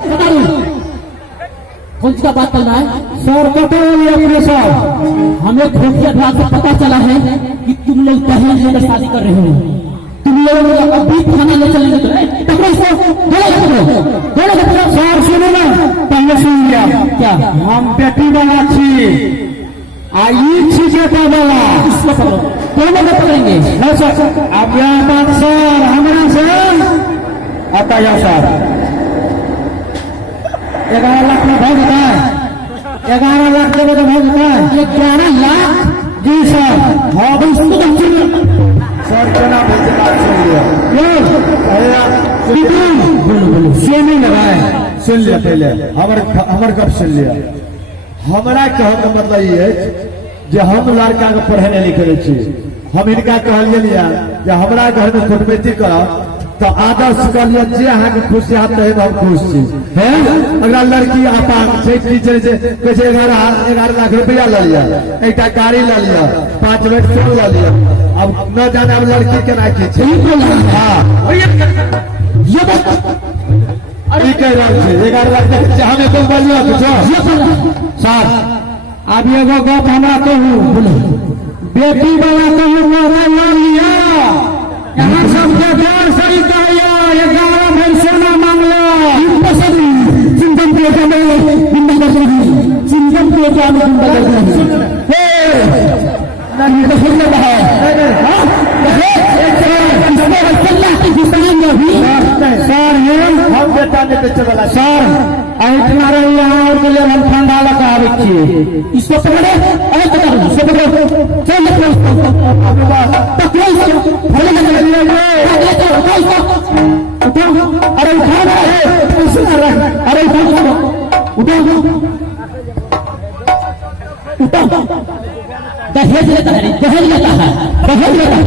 कौन सी बात करना है सर? बताइए सर, हमें खुफिया बात से पता चला है कि तुम लोग पहले लेकर शादी कर रहे हो। तुम लोग अभी थाना ले चलेंगे तो सर सुनो ना, पहले सुन लिया क्या? हम बेटी वाला छी आई छी बेटा वाला, इसको पकड़ो, दोनों को पकड़ेंगे। नहीं सर, अब यह बात सर हमारा सर आता है सर। 11 लाख में भाव होता है, 11 लाख देवे तो भाव होता है 11 लाख। जी सर। हाँ भाई सर क्या नाम है? सुन लगा है, सुन लिया पहले हमारे कब सुन लिया। हमारा कहने का मतलब ये जो हम लड़का के पढ़े लिखे छी, हम इनका कहलिए लिया जो हमारा घर में छोटबेटी करा तो आदर्श कहलिए जे अहाँ के खुश है हम खुश छी है। अगर लड़की अपांग छै टीचर से कैसे 11 लाख रुपया ले लिया, एक गाड़ी ले लिया, 5 मिनट फोन ले लिया, अब न जाने अब लड़की केना की छै। हाँ ये बात अरे कह रहा है 11 लाख हमें तो बोलिए सर। अब एगो गप हमरा कहूँ, बेटी वाला कहूँ ना लिया, यहाँ सबके प्यार सही कहलिया 11 भर सोना मांगला, चिंतन के चिंतन के सर हम बेटा ने बेचे वाला सर इतना रही और के लिए हम ठंडा लगा रखिए। इसको पकड़े और पकड़ो, इसको पकड़ो, चल पकड़ो इसको, उठाओ। अरे उठा रहा है, कैसे कर रहा है? अरे उठाओ, उठाओ, उठाओ। दहेज लेता है, दहेज लेता है, दहेज लेता है।